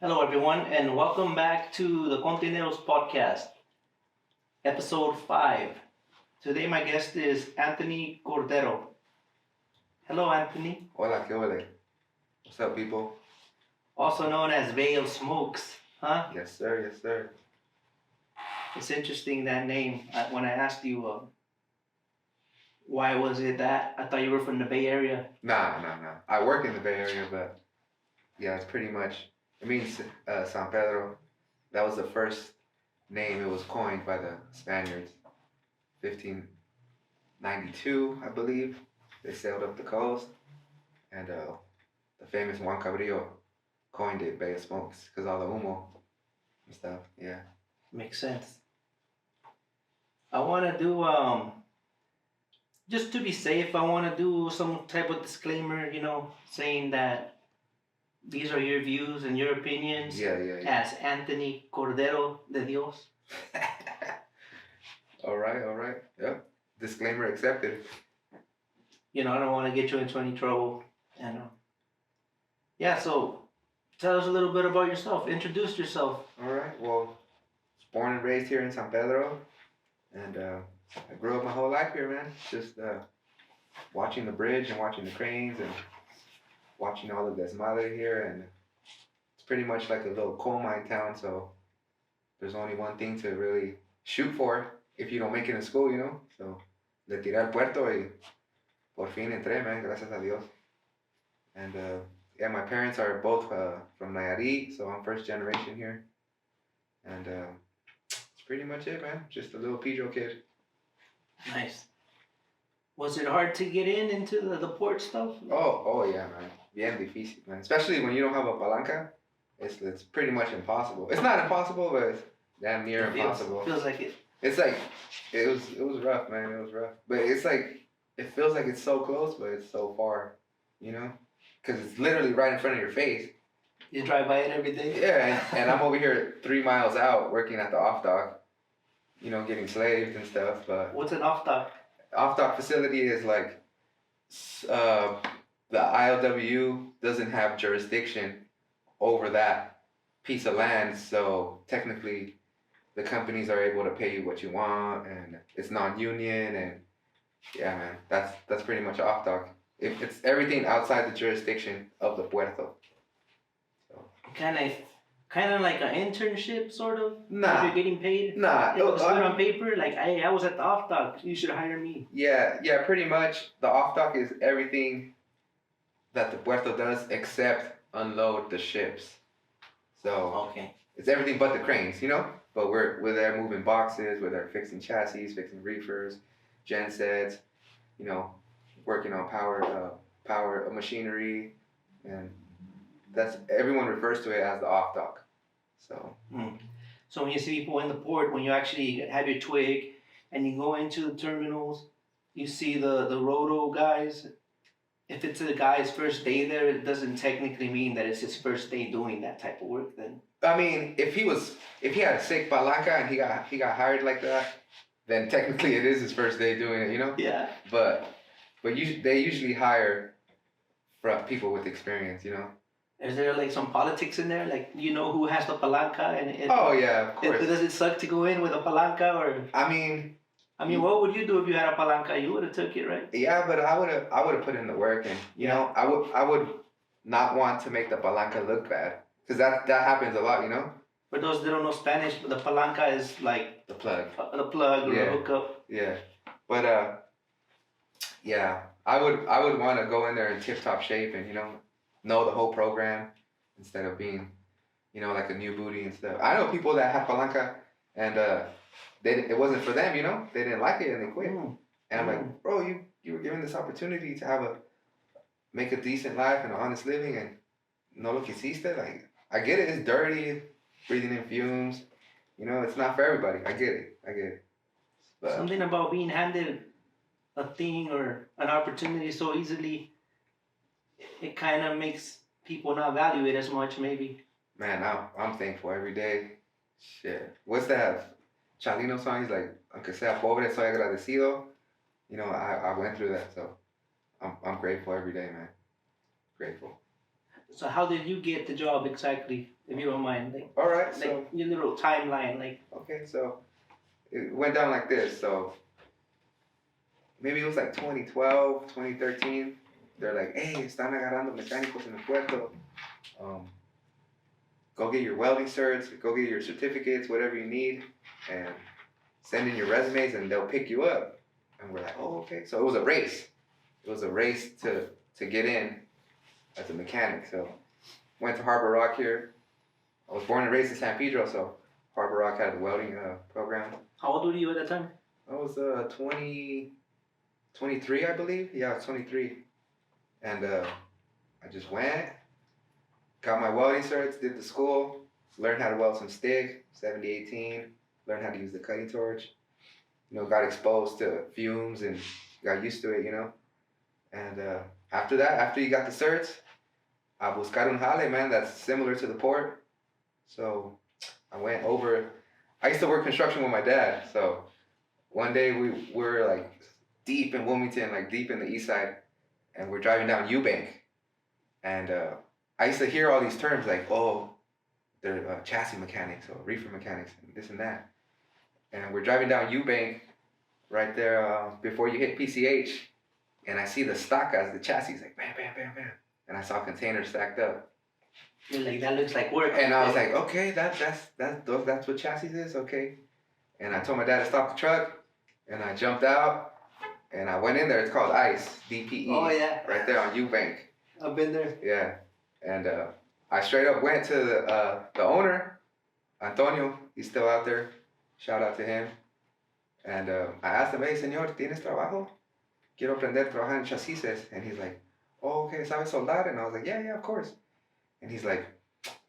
Hello, everyone, and welcome back to the Kontainero podcast, episode 5. Today, my guest is Anthony Cordero. Hello, Anthony. Hola, ¿qué ole? What's up, people? Also known as Veil Smokes, huh? Yes, sir. Yes, sir. It's interesting, that name. When I asked you why was it that, I thought you were from the Bay Area. Nah. I work in the Bay Area, but yeah, it's pretty much. It means San Pedro. That was the first name. It was coined by the Spaniards, 1592, I believe. They sailed up the coast, and the famous Juan Cabrillo coined it Bay of Smokes because all the humo and stuff. Yeah. Makes sense. I want to do just to be safe, I want to do some type of disclaimer, saying that these are your views and your opinions Yeah. as Anthony Cordero de Dios. All right. Yep. Disclaimer accepted. I don't want to get you into any trouble. And yeah, so tell us a little bit about yourself. Introduce yourself. All right. Well, I was born and raised here in San Pedro, and I grew up my whole life here, man. Just watching the bridge and watching the cranes and watching all of desmadre here, and it's pretty much like a little coal mine town. So there's only one thing to really shoot for if you don't make it in school, So le tiré al puerto y por fin entré, man. Gracias a Dios. And yeah, my parents are both from Nayarit, so I'm first generation here. And that's pretty much it, man. Just a little Pedro kid. Nice. Was it hard to get into the port stuff? Oh yeah, man. Bien difícil, man. Especially when you don't have a palanca. It's pretty much impossible. It's not impossible, but it's damn near impossible. Feels like it. It's like it was rough, man. It was rough. But it's like it feels like it's so close, but it's so far, Because it's literally right in front of your face. You drive by it every day? Yeah, and I'm over here 3 miles out working at the off dock, getting slaved and stuff. But what's an off dock? Off dock facility is like the ILWU doesn't have jurisdiction over that piece of land, so technically the companies are able to pay you what you want, and it's non-union, and yeah, man, that's pretty much off dock. It's everything outside the jurisdiction of the puerto. So Kind of like an internship, sort of? Nah. If you're getting paid? Nah. It was on paper, like, hey, I was at the off dock, you should hire me. Yeah, pretty much. The off dock is everything that the puerto does except unload the ships. So okay. It's everything but the cranes, But we're there moving boxes, we're there fixing chassis, fixing reefers, gensets, working on power machinery, and that's everyone refers to it as the off dock. So. So when you see people in the port, when you actually have your twig and you go into the terminals, you see the roto guys. If it's a guy's first day there, it doesn't technically mean that it's his first day doing that type of work then. I mean, if he had a sick palanca and he got hired like that, then technically it is his first day doing it, Yeah. But they usually hire people with experience, Is there like some politics in there? Like, who has the palanca? Oh yeah, of course. Does it suck to go in with a palanca or? I mean, what would you do if you had a palanca? You would have took it, right? Yeah, but I would have put in the work, and I would not want to make the palanca look bad, because that happens a lot, For those that don't know Spanish, the palanca is like the plug. The plug or the hookup. Yeah, but yeah, I would want to go in there in tip top shape and know the whole program instead of being like a new booty and stuff. I know people that have palanca and it wasn't for them, they didn't like it and they quit. And I'm like, bro, you were given this opportunity to make a decent life and an honest living, and no lo que hiciste. Like, I get it, it's dirty, breathing in fumes, it's not for everybody. I get it. But something about being handed a thing or an opportunity so easily, it kind of makes people not value it as much, maybe. Man, I'm thankful every day. Shit. What's that Chalino song? He's like, aunque sea pobre, soy agradecido. I went through that, so I'm grateful every day, man. Grateful. So how did you get the job exactly, if you don't mind? All right, so Like your little timeline, like. okay, so it went down like this. So maybe it was like 2012, 2013. They're like, hey, están agarrando mecánicos en el puerto. Go get your welding certs, go get your certificates, whatever you need, and send in your resumes, and they'll pick you up. And we're like, oh, okay. So it was a race. It was a race to get in as a mechanic. So went to Harbor Rock here. I was born and raised in San Pedro, so Harbor Rock had a welding program. How old were you at that time? I was 23, I believe. Yeah, I was 23. And I just went, got my welding certs, did the school, learned how to weld some stick, 70-18, learned how to use the cutting torch. You know, got exposed to fumes and got used to it, you know. And after that, after you got the certs, a buscar un jale, man, that's similar to the port. So I went over. I used to work construction with my dad. So one day we were like deep in Wilmington, like deep in the east side, and we're driving down Eubank. And I used to hear all these terms like, oh, they're chassis mechanics or reefer mechanics and this and that. And we're driving down Eubank right there before you hit PCH. And I see the stacas, the chassis, like bam, bam, bam, bam. And I saw containers stacked up. You're like, that looks like work. And I was like, okay, that's what chassis is, okay. And I told my dad to stop the truck, and I jumped out, and I went in there. It's called ICE, DPE. Oh, yeah. Right there on Eubank. I've been there. Yeah. And I straight up went to the owner, Antonio. He's still out there. Shout out to him. And I asked him, hey, señor, ¿tienes trabajo? Quiero aprender a trabajar en chasis. And he's like, oh, okay, ¿sabes soldar? And I was like, yeah, of course. And he's like,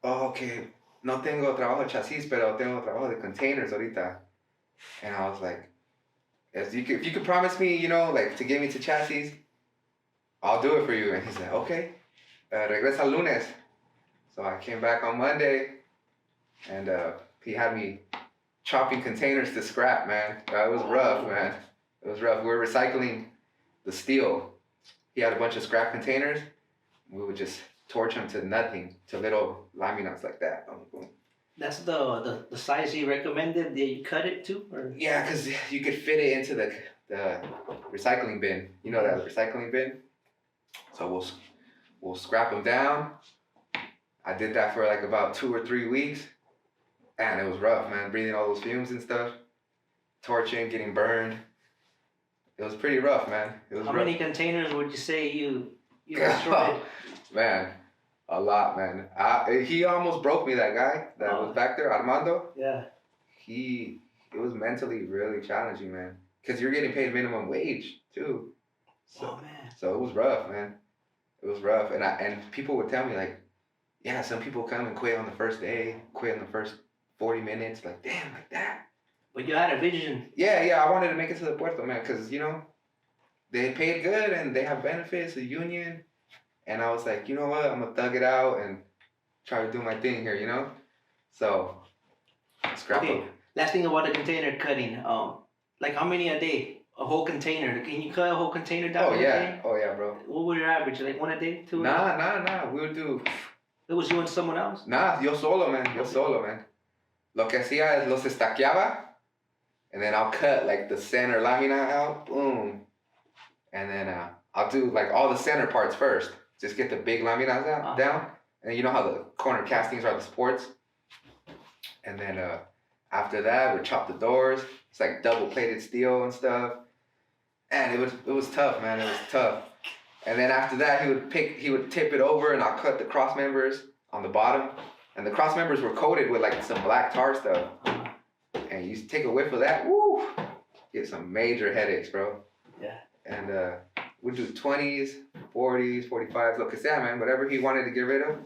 oh, okay, no tengo trabajo de chasis, pero tengo trabajo de containers ahorita. And I was like, if you could promise me, you know, like to get me to chassis, I'll do it for you. And he's like, okay, regresa el lunes. So I came back on Monday, and he had me chopping containers to scrap, man. It was rough, man. It was rough. We were recycling the steel. He had a bunch of scrap containers. We would just torch them to nothing, to little laminas like that. Boom, boom. That's the size he recommended. Did you cut it too? Or? Yeah, because you could fit it into the recycling bin. You know that recycling bin? So we'll scrap them down. I did that for like about 2 or 3 weeks. And it was rough, man. Breathing all those fumes and stuff. Torching, getting burned. It was pretty rough, man. It was How rough. many containers would you say you destroyed? Man, a lot, man. He almost broke me, that guy that was back there, Armando. Yeah. It was mentally really challenging, man. Because you're getting paid minimum wage, too. So, man. So it was rough, man. It was rough. And people would tell me, like, yeah, some people come and quit on the first day, quit in the first 40 minutes. Like, damn, like that. But you had a vision. Yeah, I wanted to make it to the puerto, man, because, you know, they paid good and they have benefits, a union. And I was like, you know what, I'm going to thug it out and try to do my thing here, you know? So, scrap Okay, up. last thing about the container cutting. Like how many a day? A whole container. Can you cut a whole container down in a day? Oh, yeah, bro. What was your average? Like 1 a day? 2 a day? Nah. We would do... It was you and someone else? Nah, yo solo, man. Lo que hacía es los estaqueaba, and then I'll cut like the center lamina out, boom. And then I'll do like all the center parts first. Just get the big laminas out, down. And you know how the corner castings are the supports? And then after that, we chop the doors. It's like double plated steel and stuff. And it was tough, man. It was tough. And then after that, he would tip it over, and I'll cut the cross members on the bottom. And the cross members were coated with like some black tar stuff. And you take a whiff of that, woo, get some major headaches, bro. Yeah. And we'd do 20s, 40s, 45s, lo que sea, man. Whatever he wanted to get rid of,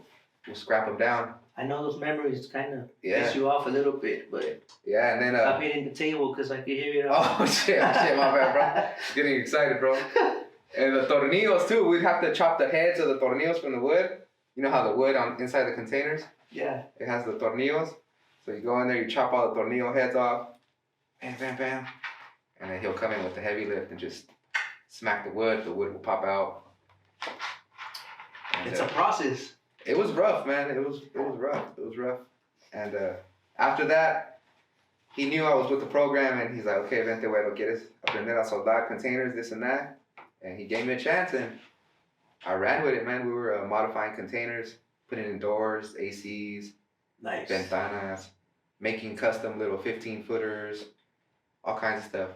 we'll scrap them down. I know those memories kind of piss you off a little bit, but yeah, and then stop hitting the table because I could hear it. Oh shit, my bad, bro. Getting excited, bro. And the tornillos too. We'd have to chop the heads of the tornillos from the wood. You know how the wood on inside the containers? Yeah. It has the tornillos. So you go in there, you chop all the tornillo heads off. Bam, bam, bam. And then he'll come in with the heavy lift and just smack the wood. The wood will pop out. And, it's a process. It was rough, man. It was rough. It was rough. And after that, he knew I was with the program, and he's like, okay, vente, güero, quieres aprender a soldar containers, this and that. And he gave me a chance, and I ran with it, man. We were modifying containers, putting in doors, ACs, Nice. ventanas, making custom little 15-footers, all kinds of stuff.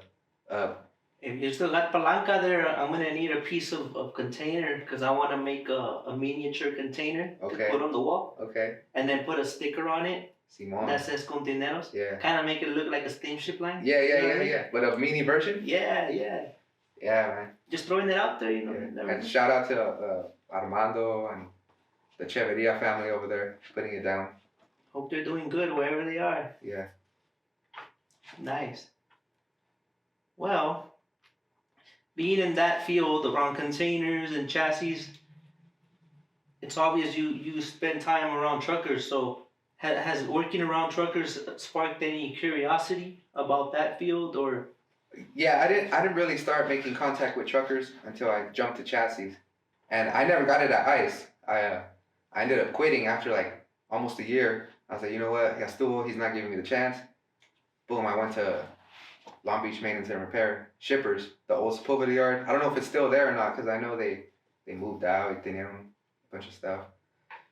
If you still got palanca there, I'm gonna need a piece of container because I want to make a miniature container Okay. to put on the wall, Okay. and then put a sticker on it Simon. that says Containeroz. Yeah. Kind of make it look like a steamship line. Yeah, You know what I mean? yeah. But a mini version? Yeah, yeah. Yeah, man. Just throwing it out there, you know. Yeah. never And know. shout out to Armando and the Cheveria family over there putting it down. Hope they're doing good wherever they are. Yeah. Nice. Well, being in that field around containers and chassis, it's obvious you spend time around truckers. So has working around truckers sparked any curiosity about that field or? Yeah, I didn't really start making contact with truckers until I jumped to chassis. And I never got it at ICE. I ended up quitting after like almost a year. I was like, you know what, Yastuvo, he's not giving me the chance. Boom, I went to Long Beach Maintenance and Repair, Shippers, the old Sepulveda yard. I don't know if it's still there or not, because I know they moved out, they a bunch of stuff.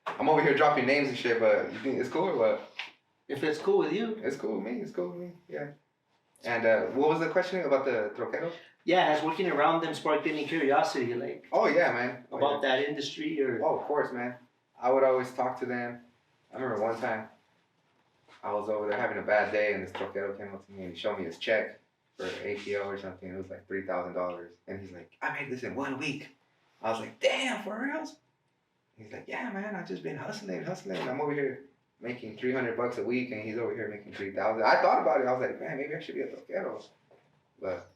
I'm over here dropping names and shit, but you think it's cool or what? If it's cool with you. It's cool with me, yeah. And what was the question about the troqueros? Yeah, has working around them sparked any curiosity, like Oh yeah, man. about that industry or? Oh, of course, man. I would always talk to them. I remember one time I was over there having a bad day, and this troquero came up to me and he showed me his check for APO or something. It was like $3,000, and he's like, "I made this in 1 week." I was like, "Damn, for reals?" He's like, "Yeah, man. I've just been hustling. I'm over here making $300 a week, and he's over here making 3,000." I thought about it. I was like, "Man, maybe I should be a troquero." But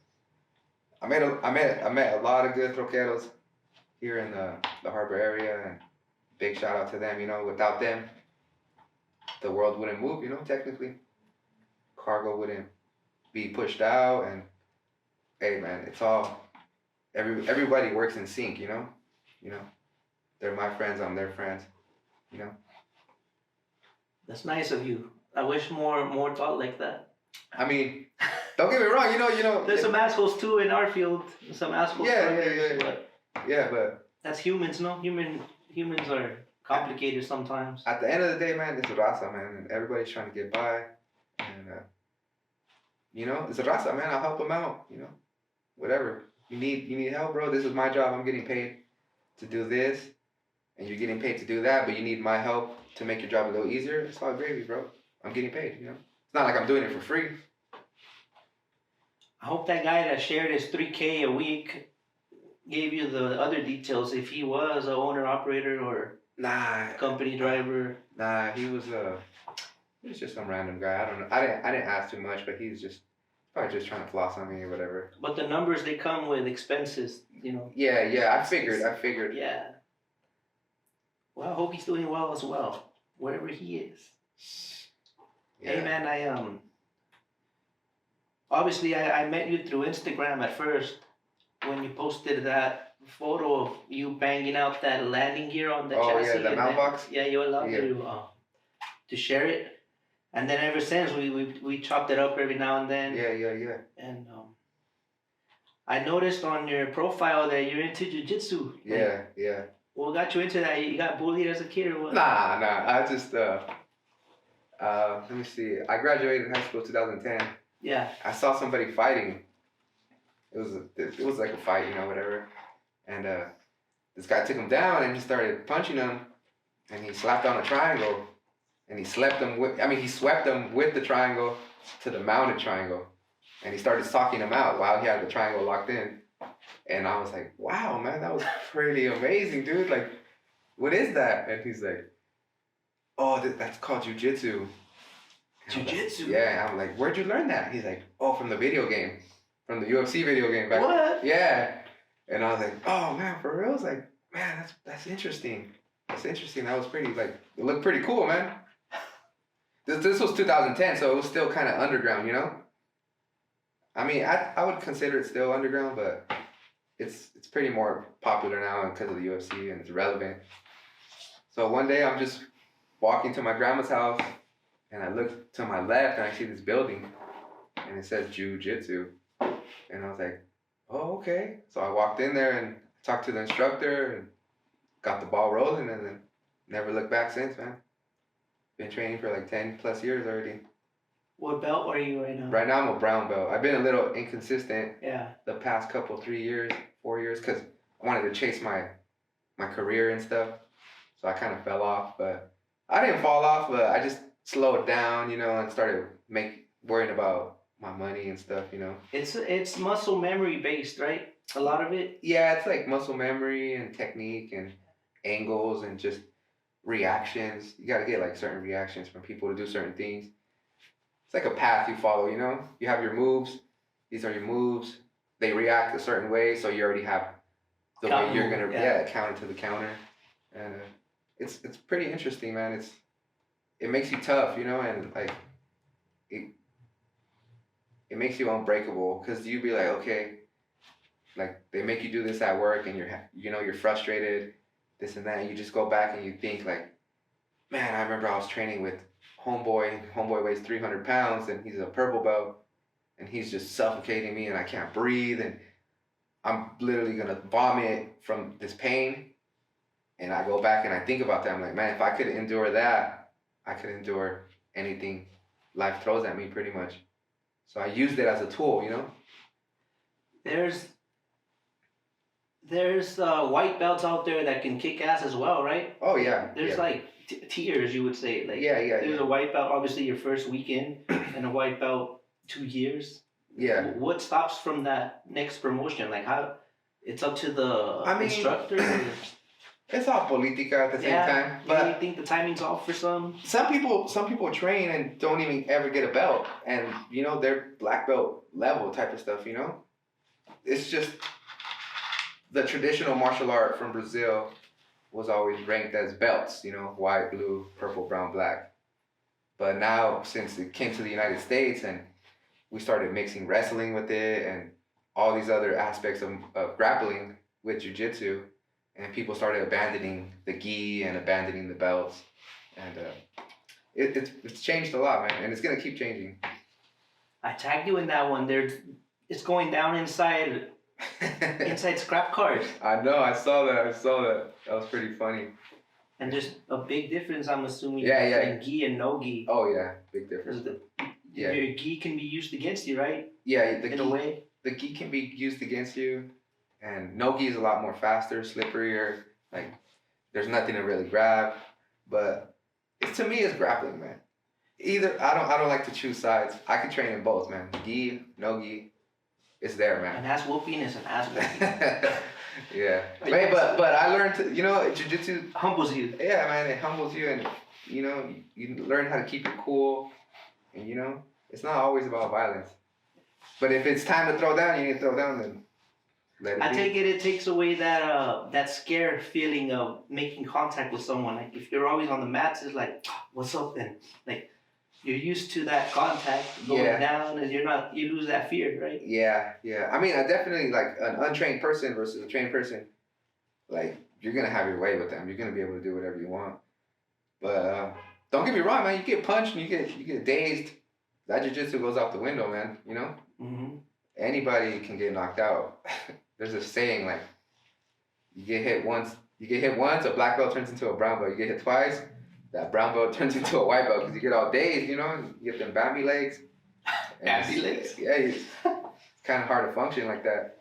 I met a lot of good troqueros here in the harbor area, and big shout out to them. You know, without them, the world wouldn't move. You know, technically, cargo wouldn't be pushed out. And hey, man, it's all everybody works in sync. You know, they're my friends. I'm their friends. You know. That's nice of you. I wish more thought like that. I mean, don't get me wrong. You know. There's some assholes too in our field. Some assholes. Yeah. But Yeah, but that's humans, no? Humans are complicated sometimes. at the end of the day, man, it's a raza, man, and everybody's trying to get by, and it's a raza, man. I'll help them out, whatever you need help, bro. This is my job. I'm getting paid to do this, and you're getting paid to do that, but you need my help to make your job a little easier. It's all gravy, bro. I'm getting paid, It's not like I'm doing it for free. I hope that guy that shared his 3K a week gave you the other details, if he was a owner operator or Nah, company driver. nah, he was just some random guy. I don't know. I didn't ask too much, but he's just probably just trying to floss on me or whatever. But the numbers, they come with expenses, Yeah, I figured. Yeah. Well, I hope he's doing well as well, wherever he is. Yeah. Hey man, obviously I met you through Instagram at first when you posted that photo of you banging out that landing gear on the chassis. Yeah, the and mount then- box? Yeah, you allowed me to share it. And then ever since we chopped it up every now and then. Yeah. And I noticed on your profile that you're into jiu-jitsu. Yeah. What got you into that? You got bullied as a kid or what? Nah. I just let me see. I graduated high school 2010. Yeah. I saw somebody fighting. It was like a fight, whatever. And this guy took him down and he started punching him, and he slapped on a triangle, and he swept him with the triangle to the mounted triangle, and he started socking him out while he had the triangle locked in. And I was like, wow, man, that was pretty amazing, dude. Like, what is that? And he's like, oh, that's called jujitsu. Jiu-jitsu? Yeah, I'm like, where'd you learn that? He's like, oh, from the video game. From the UFC video game back. What? Yeah. And I was like, oh, man, for real? I was like, man, that's interesting. That's interesting. That was pretty, like, it looked pretty cool, man. This was 2010, so it was still kind of underground, I mean, I would consider it still underground, but it's pretty more popular now because of the UFC, and it's relevant. So one day I'm just walking to my grandma's house, and I look to my left, and I see this building, and it says Jiu-Jitsu. And I was like, oh, okay. So I walked in there and talked to the instructor and got the ball rolling, and then never looked back since, man. Been training for like 10 plus years already. What belt are you right now? Right now I'm a brown belt. I've been a little inconsistent Yeah. the past couple, 3 years, 4 years, because I wanted to chase my career and stuff. So I kind of fell off, but I didn't fall off, but I just slowed down, you know, and started worrying about my money and stuff, you know. It's muscle memory based, right? A lot of it. Yeah, it's like muscle memory and technique and angles and just reactions. You got to get like certain reactions from people to do certain things. It's like a path you follow, you know? You have your moves. These are your moves. They react a certain way, so you already have the way you're going to counter to the counter. And it's pretty interesting, man. It makes you tough, you know, and like it makes you unbreakable, because you be like, okay, like they make you do this at work and you're frustrated, this and that, and you just go back and you think like, man, I remember I was training with homeboy weighs 300 pounds and he's a purple belt and he's just suffocating me and I can't breathe and I'm literally gonna vomit from this pain. And I go back and I think about that. I'm like, man, if I could endure that, I could endure anything life throws at me pretty much. So I used it as a tool, you know? There's white belts out there that can kick ass as well, right? Oh, yeah. There's like tiers, you would say. Like, yeah. There's a white belt, obviously, your first weekend, and a white belt 2 years. Yeah. What stops from that next promotion? Like, how? It's up to the instructor? It's all politica at the same time. But you think the timing's off for some? Some people train and don't even ever get a belt, and you know they're black belt level type of stuff. You know, it's just the traditional martial art from Brazil was always ranked as belts. You know, white, blue, purple, brown, black. But now, since it came to the United States and we started mixing wrestling with it and all these other aspects of grappling with jiu-jitsu, and people started abandoning the gi and abandoning the belts, and it's changed a lot, man, and it's gonna keep changing. I tagged you in that one. It's going down inside scrap cars. I know. I saw that. That was pretty funny. And there's a big difference, I'm assuming, between gi and no gi. Oh yeah, big difference. Your gi can be used against you, right? Yeah, in a way. The gi can be used against you. And no gi is a lot more faster, slipperier. Like, there's nothing to really grab. But to me, it's grappling, man. Either I don't like to choose sides. I can train in both, man. Gi, no gi, it's there, man. An ass whooping is an ass whooping. Yeah. But I learned to, you know, jiu-jitsu humbles you. Yeah, man, it humbles you, and you know, you learn how to keep it cool, and you know, it's not always about violence. But if it's time to throw down, you need to throw down, then. I take it takes away that scare feeling of making contact with someone. Like if you're always on the mats, it's like, what's up then? Like you're used to that contact going down, and you lose that fear, right? Yeah. I mean, I definitely like an untrained person versus a trained person. Like you're gonna have your way with them. You're gonna be able to do whatever you want. But don't get me wrong, man. You get punched and you get dazed. That jiu-jitsu goes out the window, man. You know. Mm-hmm. Anybody can get knocked out. There's a saying like, you get hit once, a black belt turns into a brown belt. You get hit twice, that brown belt turns into a white belt because you get all dazed, you know, and you get them Bambi legs. Bambi legs? Yeah, it's kind of hard to function like that.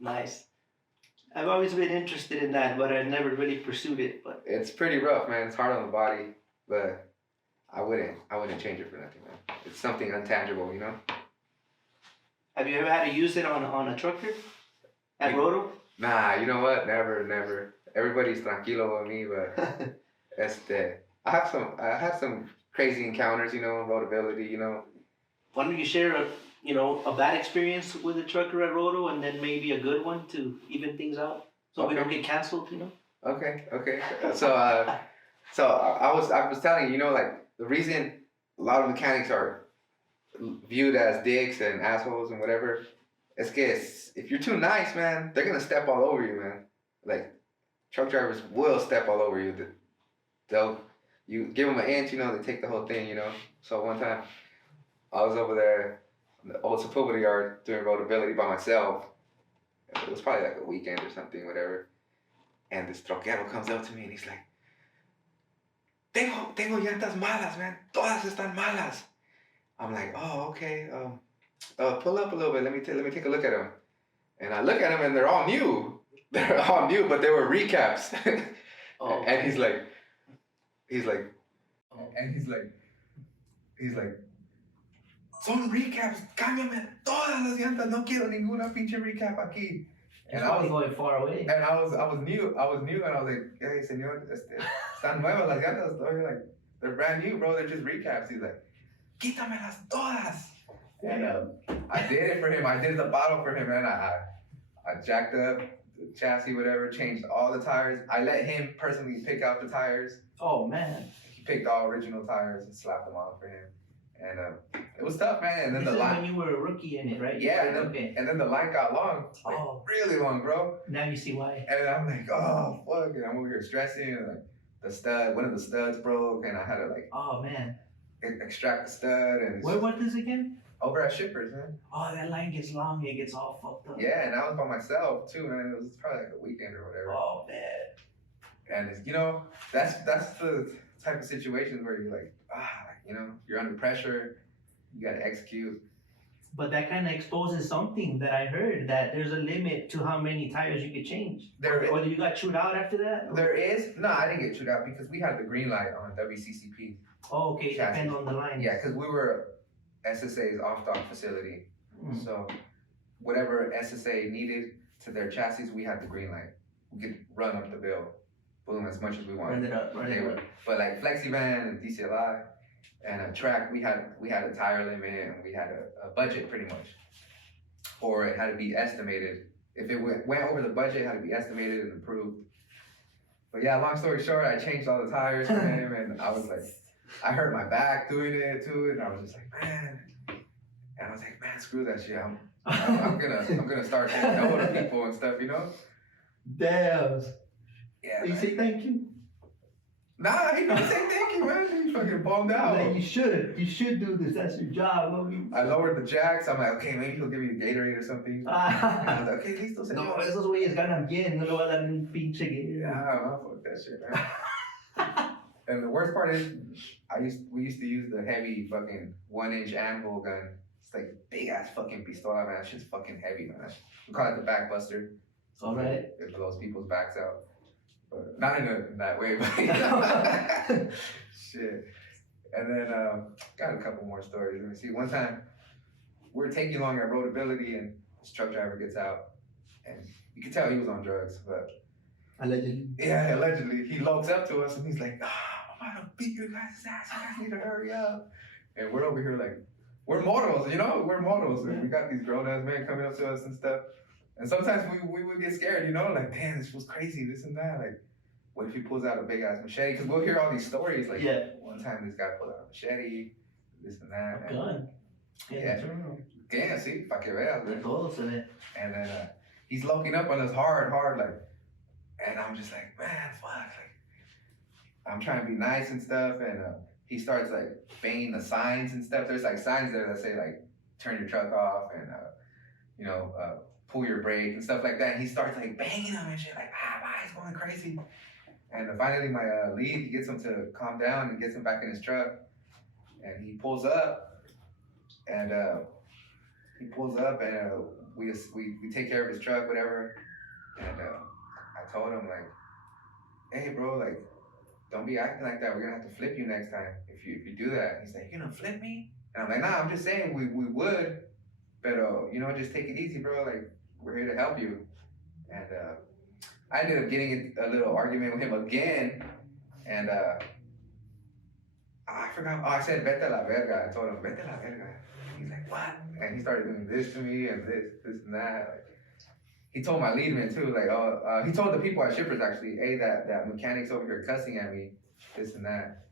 Nice. I've always been interested in that, but I never really pursued it. But it's pretty rough, man. It's hard on the body, but I wouldn't change it for nothing, man. It's something intangible, you know. Have you ever had to use it on a trucker at Roto? Nah, you know what? Never. Everybody's tranquilo with me, but I have some crazy encounters, you know, roadability, you know. Why don't you share a bad experience with a trucker at Roto and then maybe a good one to even things out, so we don't get canceled, you know? Okay. So I was telling you know, like the reason a lot of mechanics are viewed as dicks and assholes and whatever, it's because if you're too nice, man, they're gonna step all over you, man. Like truck drivers will step all over you. You give them an inch, you know, they take the whole thing, you know. So one time, I was over there in the old Sepulveda yard doing roadability by myself. It was probably like a weekend or something, whatever. And this troquero comes up to me and he's like, tengo llantas malas, man. Todas están malas. I'm like, oh, okay. Pull up a little bit. Let me take a look at them. And I look at them and they're all new. They're all new, but they were recaps. Oh. And he's like, son recaps, cámbiame todas las llantas, no quiero ninguna pinche recap aquí. And I was going far away. And I was new, and I was like, hey, señor, están nuevas las llantas, like, they're brand new, bro, they're just recaps. He's like, quítamelas todas. And I did it for him. I did the bottle for him, man. I jacked up the chassis, whatever, changed all the tires. I let him personally pick out the tires. Oh, man. He picked all original tires and slapped them on for him. And it was tough, man. And then This the is line. when you were a rookie in it, right? Yeah, and then the line got long. Like, really long, bro. Now you see why. And I'm like, oh, fuck. And I'm over here stressing. And like, one of the studs broke. And I had to, like, oh, man. extract the stud. And Where was this again? over at Shippers, man. Oh, that line gets long. It gets all fucked up. Yeah, and I was by myself, too, man. It was probably like a weekend or whatever. Oh, man. And, it's, you know, that's the type of situations where you're like, you know, you're under pressure. You got to execute. But that kind of exposes something that I heard, that there's a limit to how many tires you could change. Or you got chewed out after that? There is. No, I didn't get chewed out because we had the green light on WCCP. Oh, okay. It depends on the line. Yeah, because we were SSA's off-dock facility. So whatever SSA needed to their chassis, we had the green light. We could run up the bill, boom, as much as we wanted. Run it up. But like FlexiVan and DCLI and a track, we had a tire limit and we had a budget pretty much. Or it had to be estimated. If it went over the budget, it had to be estimated and approved. But yeah, long story short, I changed all the tires for him and I was like, I hurt my back doing it too, and I was just like, man. And I was like, man, screw that shit. I'm gonna start saying no to people and stuff, you know? Damn. Yeah. You say thank you? Nah, he didn't say thank you, man. He fucking bummed out. Like, you should do this. That's your job, homie. I lowered the jacks. I'm like, okay, maybe he'll give me a Gatorade or something. And I was like, okay, listo, señor. No, esos güeyes ganan bien. No le voy a dar un pinche Gatorade. Yeah, fuck that shit, man. And the worst part is, we used to use the heavy fucking 1-inch anvil gun. It's like big ass fucking pistola, man. That shit's fucking heavy, man. We call it the backbuster. All right. It blows people's backs out. But not in that way, but you know. Shit. And then got a couple more stories. Let me see. One time we were taking long at roadability and this truck driver gets out and you could tell he was on drugs, but Allegedly. yeah, allegedly. He lopes up to us and he's like, I'm about to beat your guys' ass. You guys need to hurry up. And we're over here like, we're models, you know? We're models. And we got these grown-ass men coming up to us and stuff. And sometimes we would get scared, you know? Like, damn, this was crazy, this and that. Like, what if he pulls out a big-ass machete? Because we'll hear all these stories. Like, one time this guy pulled out a machete, this and that. A gun. Yeah. Yeah, see, pa que veas. De todo se ve. And then he's looking up on us hard, like, and I'm just like, man, fuck. Like, I'm trying to be nice and stuff, and he starts like banging the signs and stuff. There's like signs there that say like, turn your truck off and you know, pull your brake and stuff like that. And he starts like banging them and shit, like, he's going crazy. And finally my lead, he gets him to calm down and gets him back in his truck. And he pulls up and we take care of his truck, whatever. And I told him like, hey bro, like, don't be acting like that. We're gonna have to flip you next time if you do that. And he's like, you're gonna flip me? And I'm like, nah, I'm just saying we would, but you know, just take it easy, bro. Like, we're here to help you. And I ended up getting a little argument with him again, and I forgot. Oh, I said vete a la verga. I told him vete a la verga. He's like, what? And he started doing this to me and this and that. Like, he told my lead man too, like, he told the people at Shippers actually, hey, that mechanic's over here cussing at me, this and that.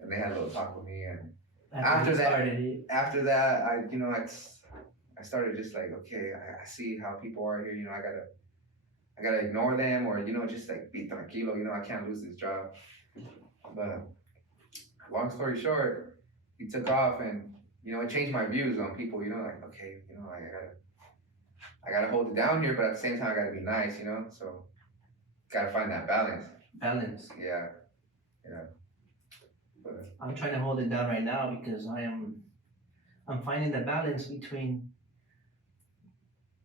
And they had a little talk with me. And after that, I started just like, okay, I see how people are here. You know, I gotta ignore them or, just like be tranquilo, I can't lose this job. But long story short, he took off and, it changed my views on people, like, okay, I gotta hold it down here, but at the same time, I gotta be nice, so gotta find that balance. Balance. Yeah. But I'm trying to hold it down right now because I'm finding the balance between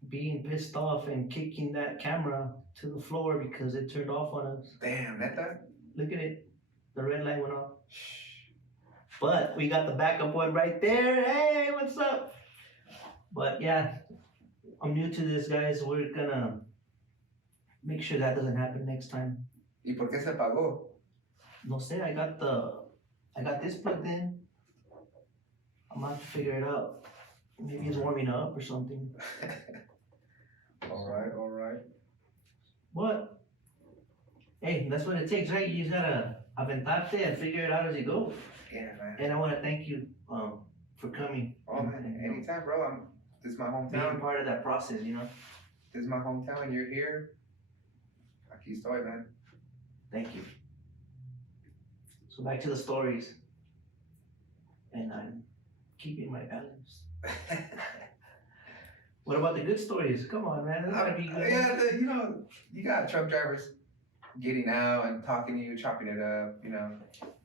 being pissed off and kicking that camera to the floor because it turned off on us. damn, neta. Look at it. The red light went off. But we got the backup one right there. Hey, what's up? But yeah, I'm new to this, guys. We're gonna make sure that doesn't happen next time. ¿Y por qué se apagó? No sé, I got this plugged in. I'm gonna have to figure it out. Maybe it's warming up or something. All right. What? Hey, that's what it takes, right? You just gotta aventarte and figure it out as you go. Yeah, man. And I want to thank you for coming. Oh, man, anytime, bro. This is my Being hometown. part of that process, This is my hometown, and you're here. Aquí estoy, man. Thank you. So back to the stories. And I'm keeping my balance. What about the good stories? Come on, man. There's gotta be good. Yeah, you got truck drivers getting out and talking to you, chopping it up,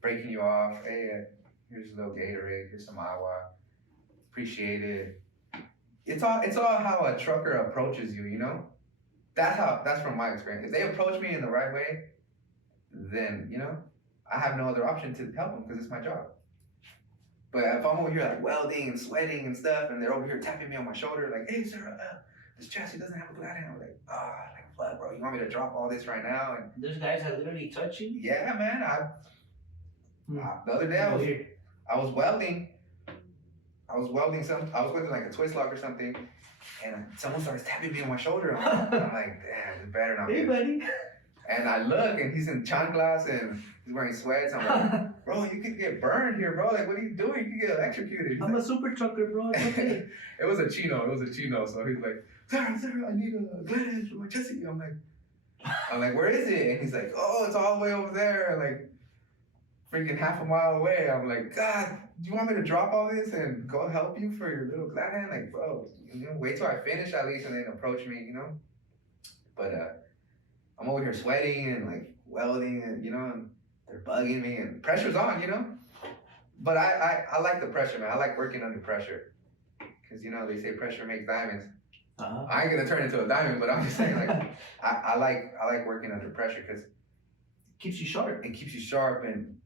breaking you off. Hey, here's a little Gatorade, here's some agua. Appreciate it. It's all how a trucker approaches you, That's from my experience. If they approach me in the right way, then, I have no other option to help them because it's my job. But if I'm over here like welding and sweating and stuff, and they're over here tapping me on my shoulder, like, hey, sir, this chassis doesn't have a glad hand. I'm like, fuck, bro, you want me to drop all this right now? And There's guys that literally touch you? yeah, man. The other day I was welding. I was welding like a twist lock or something, and someone starts tapping me on my shoulder. I'm like, damn, it better not be. Hey, buddy. And I look, and he's in chanclas, and he's wearing sweats. I'm like, bro, you could get burned here, bro. Like, what are you doing? You could get electrocuted. He's I'm a super trucker, bro. It's okay. It was a chino. So he's like, sir, I need a glad edge for my chassis. I'm like, where is it? And he's like, oh, it's all the way over there, like freaking half a mile away. I'm like, God, do you want me to drop all this and go help you for your little glad hand? Like, bro, wait till I finish at least and then approach me, But I'm over here sweating and like welding and and they're bugging me and pressure's on, But I like the pressure, man. I like working under pressure. Cause they say pressure makes diamonds. Uh-huh. I ain't gonna turn into a diamond, but I'm just saying like I like working under pressure because Keeps you sharp. it keeps you sharp and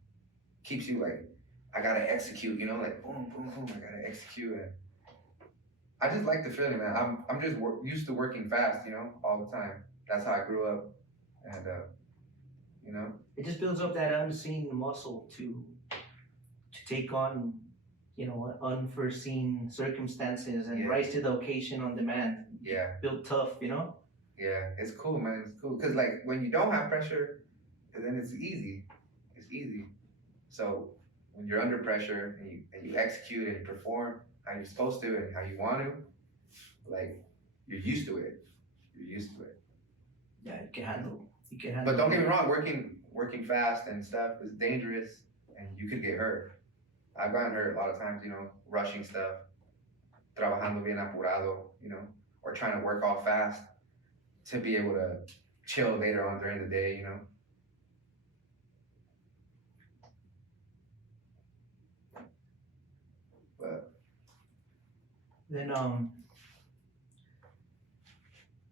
keeps you like I gotta execute, like boom, boom, boom. I gotta execute and I just like the feeling, man. I'm just used to working fast, all the time. That's how I grew up, and It just builds up that unseen muscle to take on, unforeseen circumstances and Yeah. rise to the occasion on demand. Yeah. Built tough, Yeah, it's cool, man. It's cool because like when you don't have pressure, then it's easy. It's easy. So when you're under pressure and you execute and you perform how you're supposed to and how you want to, like you're used to it. You're used to it. Yeah, you can handle. But don't get me wrong, working fast and stuff is dangerous and you could get hurt. I've gotten hurt a lot of times, rushing stuff, trabajando bien apurado, or trying to work all fast to be able to chill later on during the day, But Then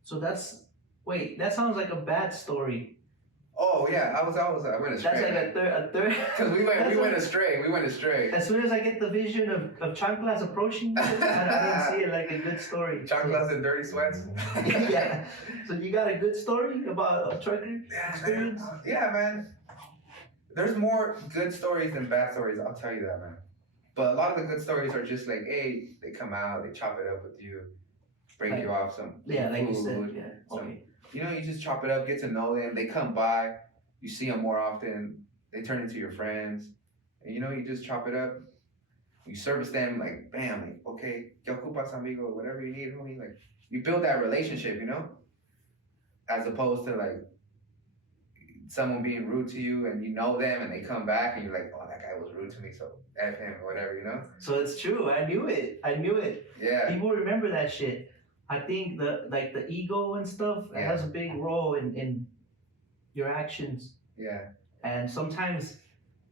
so that sounds like a bad story. oh yeah, I went astray. That's like a third. Because we went astray. As soon as I get the vision of chanclas approaching, I don't see it like a good story. Chocolates and dirty sweats. Yeah. So you got a good story about a trucker experience? Yeah, man. There's more good stories than bad stories. I'll tell you that, man. But a lot of the good stories are just like, hey, they come out, they chop it up with you, break you off some Yeah, like you food, said. Yeah. some- Okay. you just chop it up, get to know them. They come by, you see them more often. They turn into your friends. And you just chop it up. You service them like, bam, like, okay, ¿qué ocupas, amigo? Whatever you need, homie. Like, you build that relationship, as opposed to like someone being rude to you and you know them and they come back and you're like, oh, that guy was rude to me, so F him or whatever, you know? So it's true. I knew it. Yeah. People remember that shit. I think the ego and stuff it has a big role in your actions. Yeah. And sometimes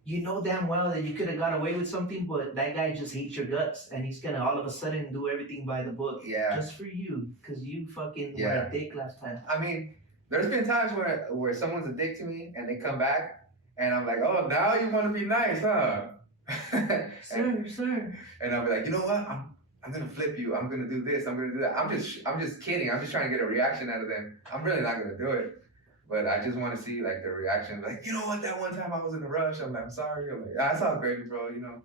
you know damn well that you could have got away with something, but that guy just hates your guts and he's gonna all of a sudden do everything by the book. Yeah. Just for you, because you fucking were a dick last time. I mean, there's been times where someone's a dick to me and they come back and I'm like, oh, now you want to be nice, huh? Sir. And I'll be like, you know what? I'm gonna flip you. I'm gonna do this. I'm gonna do that. I'm just kidding. I'm just trying to get a reaction out of them. I'm really not gonna do it. But I just want to see like the reaction. Like, you know what? That one time I was in a rush. I'm like, I'm sorry. I'm like, that's all great, bro. You know,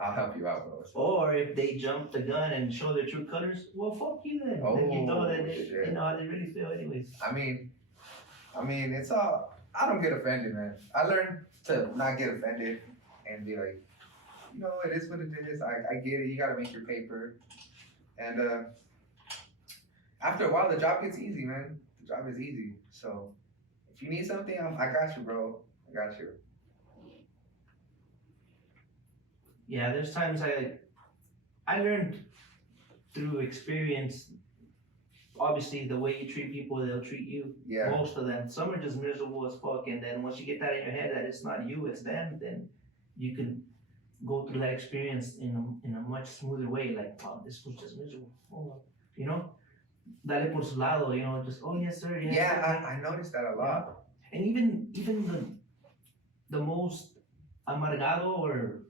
I'll help you out, bro. Or if they jump the gun and show their true colors, well, fuck you then. Then you know that they know how they really feel, anyways. I mean, it's all. I don't get offended, man. I learned to not get offended and be like, you know, it is what it is. I get it. You gotta make your paper. And after a while, the job gets easy, man. The job is easy. So if you need something, I got you, bro. I got you. Yeah, there's times I learned through experience. Obviously, the way you treat people, they'll treat you. Yeah. Most of them. Some are just miserable as fuck, and then once you get that in your head that it's not you, it's them, then you can go through that experience in a much smoother way. Like, oh, this was just miserable. Oh, you know, dale por su lado. You know, just oh yes sir, yes. Yeah, sir. I noticed that a lot. And even the most amargado or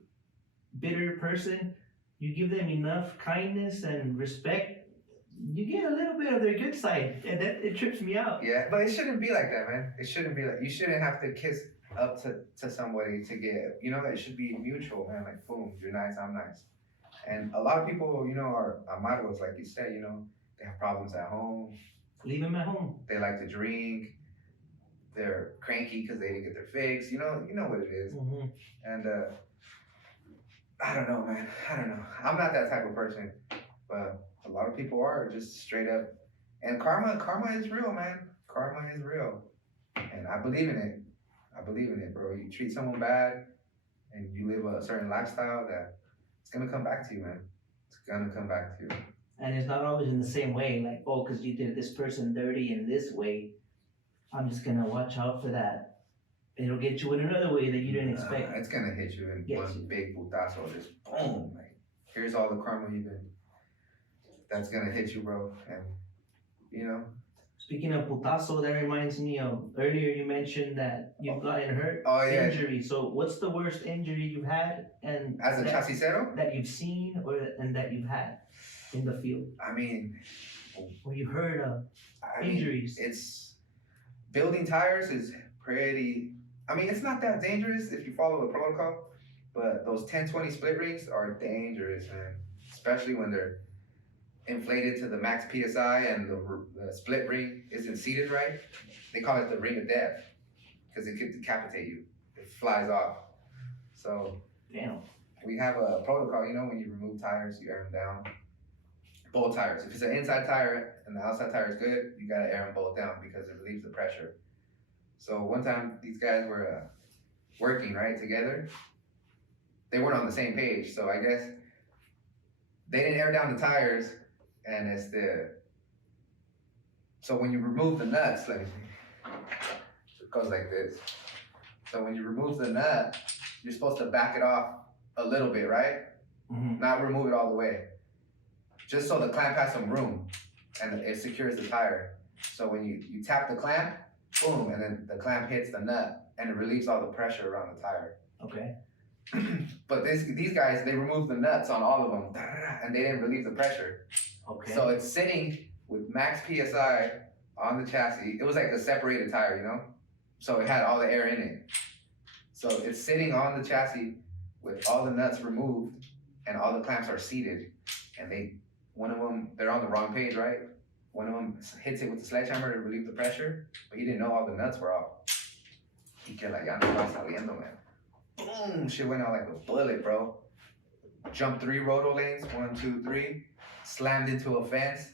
bitter person, you give them enough kindness and respect, you get a little bit of their good side, and that it trips me out. Yeah, but it shouldn't be like that, man. It shouldn't be like, you shouldn't have to kiss up to somebody to get, you know, it should be mutual, man. Like, boom, you're nice, I'm nice. And a lot of people, you know, are amargos, like you said, you know, they have problems at home. Leave them at home. They like to drink. They're cranky because they didn't get their fix. You know what it is. Mm-hmm. And I don't know, man. I don't know. I'm not that type of person, but a lot of people are just straight up. And karma is real, man. Karma is real, and I believe in it. I believe in it, bro. You treat someone bad, and you live a certain lifestyle, that it's gonna come back to you, man. It's gonna come back to you. And it's not always in the same way, like, oh, because you did this person dirty in this way, I'm just gonna watch out for that. It'll get you in another way that you didn't expect. It's gonna hit you in one big putazo, just boom. Like, here's all the karma that's gonna hit you, bro. And you know. Speaking of putazo, that reminds me of earlier you mentioned that you've gotten hurt. Oh yeah. Injury. So what's the worst injury you've had, and as a chassicero that you've seen and that you've had in the field? I mean, or you heard of injuries? It's building tires is pretty. I mean, it's not that dangerous if you follow the protocol, but those 10-20 split rings are dangerous, man. Especially when they're inflated to the max PSI and the split ring isn't seated right. They call it the ring of death because it could decapitate you. It flies off. So damn. We have a protocol, you know, when you remove tires, you air them down. Both tires. If it's an inside tire and the outside tire is good, you gotta air them both down because it relieves the pressure. So one time these guys were working right together. They weren't on the same page, so I guess they didn't air down the tires. And so when you remove the nuts, like, it goes like this. So when you remove the nut, you're supposed to back it off a little bit, right? Mm-hmm. Not remove it all the way. Just so the clamp has some room and it secures the tire. So when you tap the clamp, boom, and then the clamp hits the nut and it relieves all the pressure around the tire. Okay. But these guys, they removed the nuts on all of them and they didn't relieve the pressure. Okay. So it's sitting with max PSI on the chassis. It was like a separated tire, you know? So it had all the air in it. So it's sitting on the chassis with all the nuts removed and all the clamps are seated. And one of them, they're on the wrong page, right? One of them hits it with the sledgehammer to relieve the pressure, but he didn't know all the nuts were off. Y que la llanta va saliendo, man. Boom, shit went out like a bullet, bro. Jumped 3 roto lanes, 1, 2, 3. Slammed into a fence,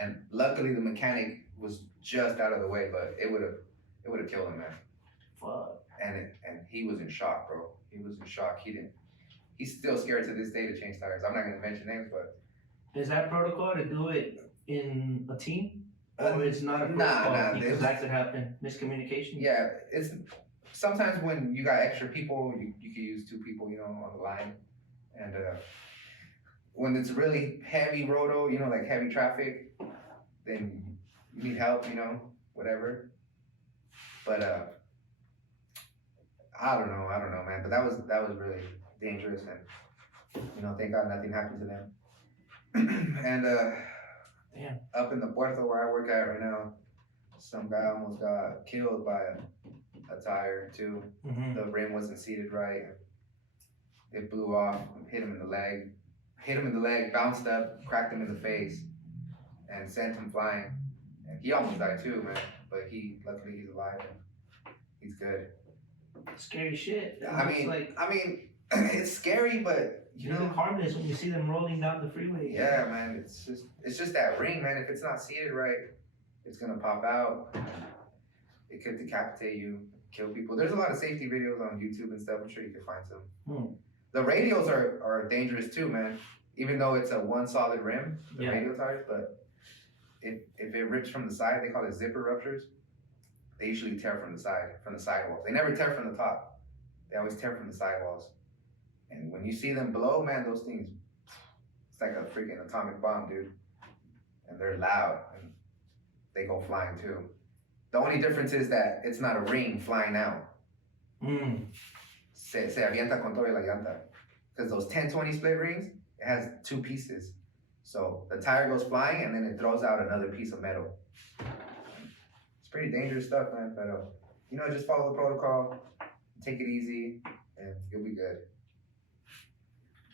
and luckily the mechanic was just out of the way, but it would have killed him, man. Fuck. And he was in shock, bro. He was in shock. He's still scared to this day to change tires. I'm not gonna mention names, but Is that protocol to do it in a team? Or it's not a nah, protocol because that could happen. Miscommunication? yeah, it's sometimes when you got extra people, you can use 2 people, on the line. And when it's really heavy roto, like heavy traffic, then you need help, whatever. But I don't know, man. But that was really dangerous, and thank God nothing happened to them. And Damn. up in the Puerto where I work at right now, some guy almost got killed by a tire too. Mm-hmm. The rim wasn't seated right. It blew off, hit him in the leg, bounced up, cracked him in the face, and sent him flying. And he almost died too, man. But luckily he's alive and he's good. Scary shit. I mean, it's scary, but you look harmless when you see them rolling down the freeway. Yeah, man. It's just that ring, man. If it's not seated right, it's gonna pop out. It could decapitate you, kill people. There's a lot of safety videos on YouTube and stuff. I'm sure you can find some. The radials are dangerous too, man. Even though it's a one solid rim, the radial tires, but if it rips from the side, they call it zipper ruptures. They usually tear from the sidewalls. They never tear from the top. They always tear from the sidewalls. And when you see them blow, man, those things, it's like a freaking atomic bomb, dude. And they're loud and they go flying too. The only difference is that it's not a ring flying out. Se avienta con todo y la llanta. Because those 10-20 split rings, it has 2 pieces. So the tire goes flying and then it throws out another piece of metal. It's pretty dangerous stuff, man. But, just follow the protocol, take it easy, and you'll be good.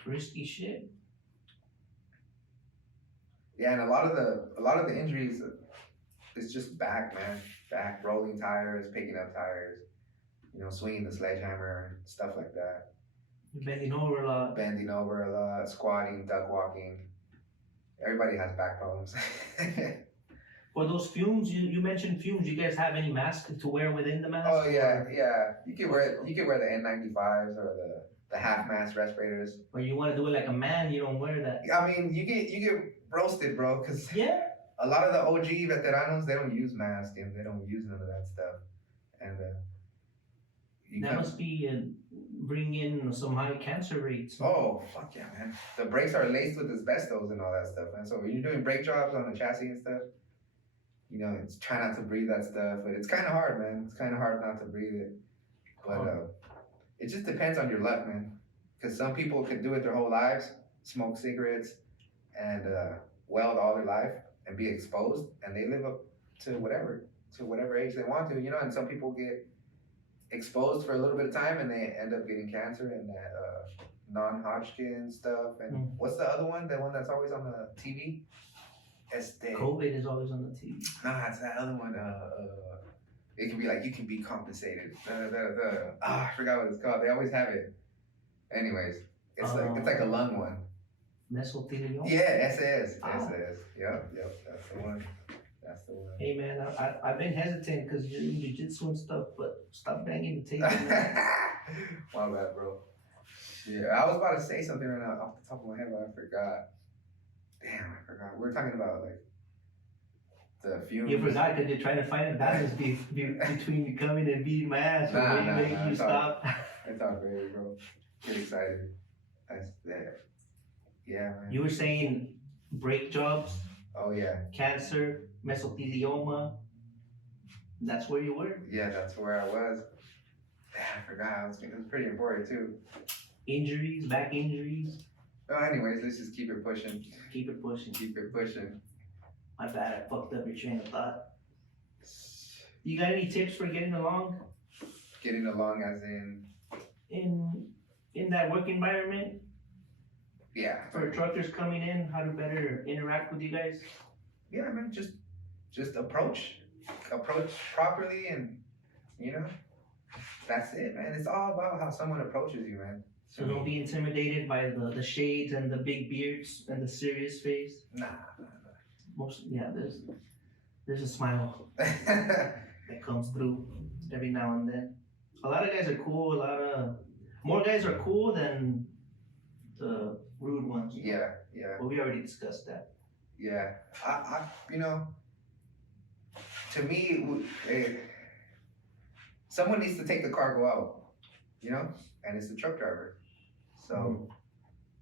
Risky shit. Yeah, and a lot of the injuries, it's just back, man. Back, rolling tires, picking up tires, swinging the sledgehammer, stuff like that. Bending over a lot. Squatting, duck walking. Everybody has back problems. For those fumes, you mentioned fumes. You guys have any mask to wear within the mask? Oh yeah. You can wear the N95s or the half mask respirators. Or you want to do it like a man, you don't wear that. I mean, you get roasted, bro, because a lot of the OG veteranos, they don't use masks and they don't use none of that stuff. And that must be bring in some high cancer rates. Oh, fuck yeah, man. The brakes are laced with asbestos and all that stuff, man. So when you're doing brake jobs on the chassis and stuff, it's try not to breathe that stuff. But it's kind of hard, man. It's kind of hard not to breathe it. But it just depends on your luck, man. Because some people could do it their whole lives, smoke cigarettes, and weld all their life and be exposed, and they live up to whatever age they want to, and some people get exposed for a little bit of time and they end up getting cancer and that non-Hodgkin stuff. And what's the other one? The one that's always on the TV? COVID is always on the TV. Nah, it's that other one. It can be like, you can be compensated. I forgot what it's called. They always have it. Anyways, it's like a lung one. Mesothelioma? Yeah, SAS. Yep, that's the one. Hey man, I've been hesitant because you're in jiu-jitsu and stuff, but stop banging the table. My bad, bro. Yeah, I was about to say something right now off the top of my head, but I forgot. Damn, I forgot. We were talking about like the fumes. You forgot because you're trying to find a balance between becoming and beating my ass. Nah, you stop. It's all great, bro. Get excited. That's that. Yeah, man. You were saying brake jobs. Oh yeah. Cancer, mesothelioma. That's where you were. Yeah, that's where I was. I forgot. It was pretty important too. Injuries, back injuries. Well, anyways, let's just keep it pushing. Keep it pushing. My bad, I fucked up your train of thought. You got any tips for getting along? Getting along as in that work environment? Yeah. For truckers coming in, how to better interact with you guys? Yeah, man, just approach properly, and that's it, man. It's all about how someone approaches you, man. So don't be intimidated by the shades and the big beards and the serious face. Nah. There's There's a smile that comes through every now and then. A lot of guys are cool. More guys are cool than the rude ones. Yeah. But we already discussed that. Yeah. I to me, someone needs to take the cargo out, and it's the truck driver. So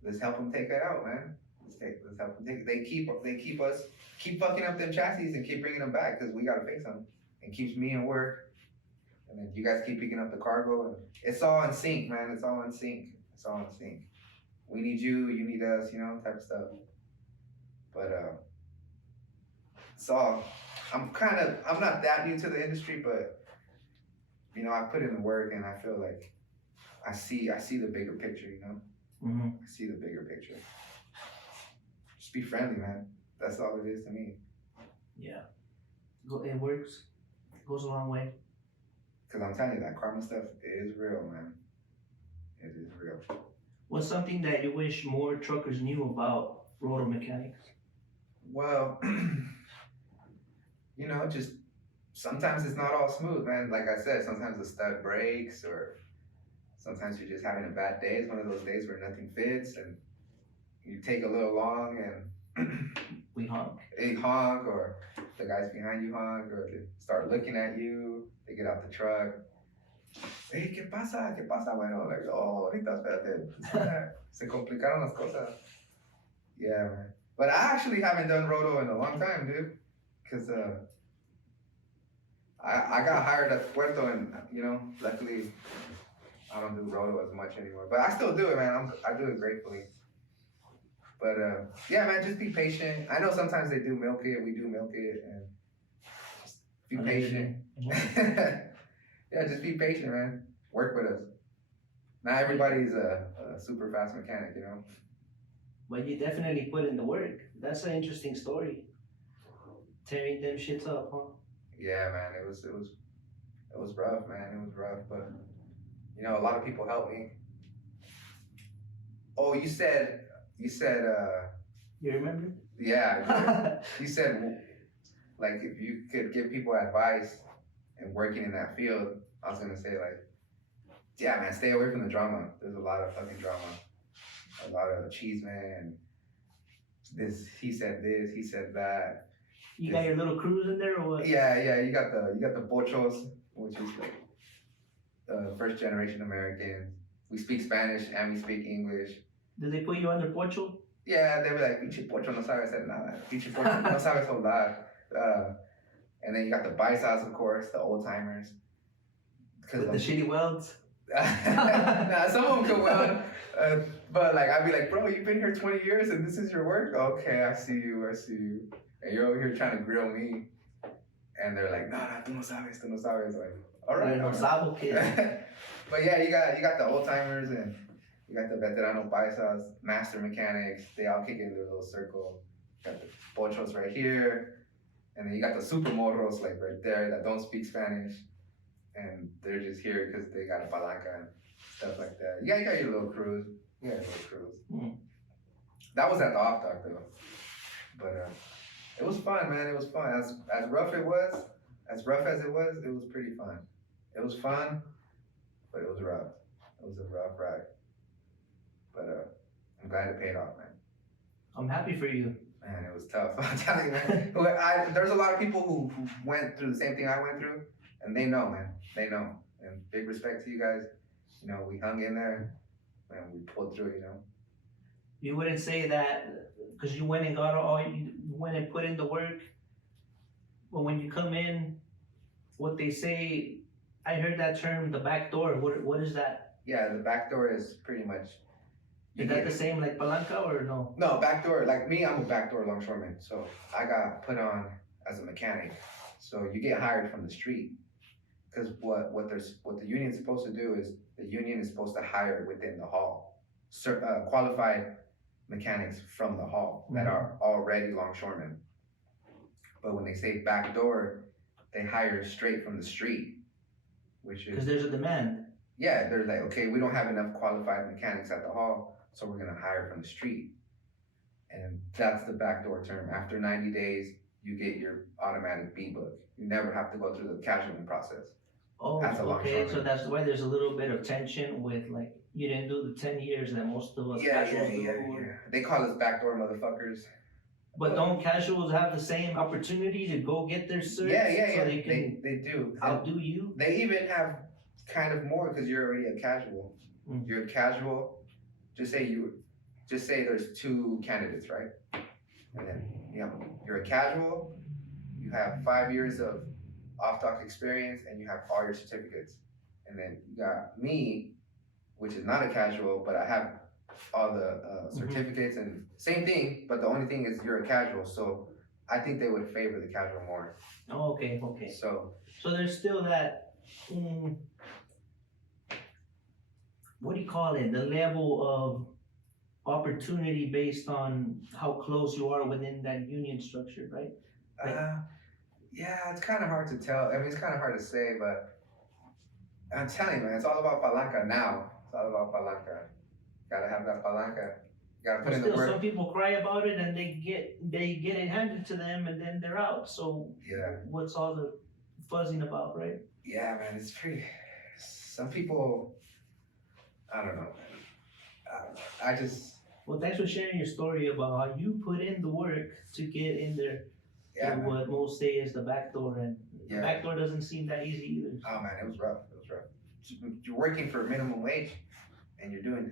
let's help them take that out, man. Let's help them take. They keep fucking up them chassis and keep bringing them back because we gotta fix them. It keeps me in work, and then you guys keep picking up the cargo, and it's all in sync, man. It's all in sync. We need you, you need us, type of stuff. But so I'm not that new to the industry, but I put in the work, and I feel like I see the bigger picture, Mm-hmm. I see the bigger picture. Just be friendly, man. That's all it is to me. Yeah. It works. It goes a long way. Cause I'm telling you, that karma stuff is real, man. It is real. What's something that you wish more truckers knew about roto mechanics? Well, just sometimes it's not all smooth, man. Like I said, sometimes the stud breaks, or sometimes you're just having a bad day. It's one of those days where nothing fits, and you take a little long, and We honk. they honk, or the guys behind you honk, or they start looking at you. They get out the truck. Hey, ¿qué pasa? ¿Qué pasa? Bueno, like, oh, ahorita, espérate. Se complicaron las cosas. Yeah, man. But I actually haven't done roto in a long time, dude. Cause I got hired at Puerto, and luckily I don't do roto as much anymore. But I still do it, man. I do it gratefully. But yeah, man, just be patient. I know sometimes they do milk it, we do milk it, and just be patient. Yeah, just be patient, man. Work with us. Not everybody's a super fast mechanic, But you definitely put in the work. That's an interesting story. Tearing them shits up, huh? Yeah, man, it was rough, man. It was rough, but a lot of people helped me. Oh, you said. You remember? Yeah, you said like if you could give people advice and working in that field, I was gonna say like, yeah, man, stay away from the drama. There's a lot of fucking drama, a lot of cheese, man. This he said that. You got your little crews in there or what? Yeah, you got the bochos, which is like first generation Americans. We speak Spanish and we speak English. Did they put you under pocho? Yeah, they were like, pinche pocho no sabe hacer nada. Pinche pocho no sabe soldar. And then you got the paisas, of course, the old timers. With the shitty welds? Nah, some of them could weld. But like, I'd be like, bro, you've been here 20 years and this is your work? Okay, I see you. And you're over here trying to grill me. And they're like, nah, tú no sabes. Like, all right. No sabo, kid. But yeah, you got the old timers, and you got the veterano paisas, master mechanics. They all kick into a little circle. You got the pochos right here. And then you got the supermotos like right there that don't speak Spanish. And they're just here because they got a palanca and stuff like that. Yeah, you got your little crews. Mm. That was at the off dock though. But it was fun, man. It was fun. As rough as it was pretty fun. It was fun, but it was rough. It was a rough ride. But I'm glad it paid off, man. I'm happy for you. Man, it was tough. I'm telling you, man. There's a lot of people who went through the same thing I went through, and they know, man. They know. And big respect to you guys. We hung in there, and we pulled through, You wouldn't say that because you went and got you went and put in the work. But when you come in, what they say, I heard that term, the back door. What is that? Yeah, the back door is pretty much. Is that the same like palanca or no? No, backdoor. Like me, I'm a backdoor longshoreman. So I got put on as a mechanic. So you get hired from the street. Because what the union is supposed to do is the union is supposed to hire within the hall, qualified mechanics from the hall that are already longshoremen. But when they say backdoor, they hire straight from the street, which is because there's a demand. Yeah, they're like, okay, we don't have enough qualified mechanics at the hall, so we're gonna hire from the street. And that's the backdoor term. After 90 days, you get your automatic B book. You never have to go through the casualing process. Oh, As a okay, so longshoreman. that's why there's a little bit of tension with like, you didn't do the 10 years that most of us casuals do. They call us backdoor motherfuckers. But don't casuals have the same opportunity to go get their certs? So they can They do. outdo you? They even have kind of more because you're already a casual. Mm. You're a casual. Just say there's two candidates, right? And then you're a casual. You have 5 years of off-dock experience, and you have all your certificates. And then you got me, which is not a casual, but I have all the certificates and same thing, but the only thing is you're a casual, so I think they would favor the casual more. Oh, okay. So there's still that, what do you call it? The level of opportunity based on how close you are within that union structure, right? Yeah, it's kind of hard to tell. I mean, it's kind of hard to say, but I'm telling you, man, it's all about palanca now. It's all about palanca. Gotta have that palanca. Gotta put in the work. Some people cry about it and they get it handed to them and then they're out. So yeah, what's all the fuzzing about, right? Yeah, man, it's pretty. Some people, I don't know, man. I just. Well, thanks for sharing your story about how you put in the work to get in there. Yeah, and what most say is the back door, and the back door doesn't seem that easy either. Oh man, it was rough. You're working for minimum wage, and you're doing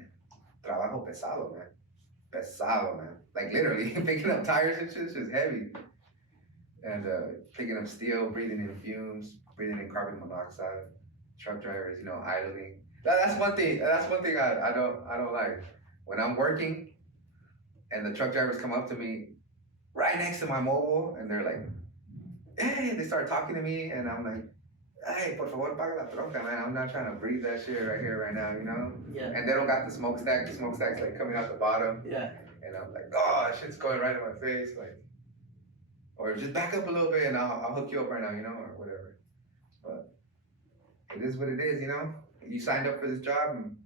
trabajo pesado, man. Pesado, man. Like literally picking up tires and shit is just heavy. And picking up steel, breathing in fumes, breathing in carbon monoxide. Truck drivers, idling. That's one thing. That's one thing I don't like. When I'm working, and the truck drivers come up to me right next to my mobile, and they're like, hey, they start talking to me, and I'm like, hey, por favor, paga la troca, man. I'm not trying to breathe that shit right here, right now, Yeah. And they don't got the smokestack. The smokestack's like coming out the bottom. Yeah. And I'm like, oh, shit's going right in my face, like, or just back up a little bit, and I'll hook you up right now, or whatever. But it is what it is, You signed up for this job, and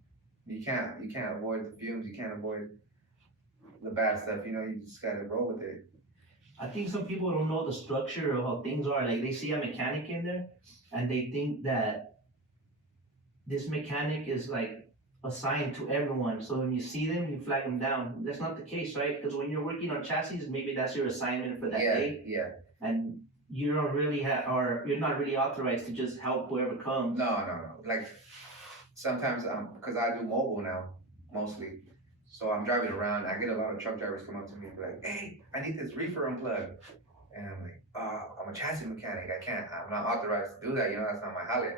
you can't avoid the fumes. You can't avoid the bad stuff, You just gotta roll with it. I think some people don't know the structure of how things are. Like they see a mechanic in there and they think that this mechanic is like assigned to everyone. So when you see them, you flag them down. That's not the case, right? Because when you're working on chassis, maybe that's your assignment for that day. Yeah. And you don't really or you're not really authorized to just help whoever comes. No. Like sometimes, because I do mobile now, mostly. So I'm driving around, I get a lot of truck drivers come up to me and be like, hey, I need this reefer unplugged. And I'm like, I'm a chassis mechanic. I'm not authorized to do that. That's not my jale.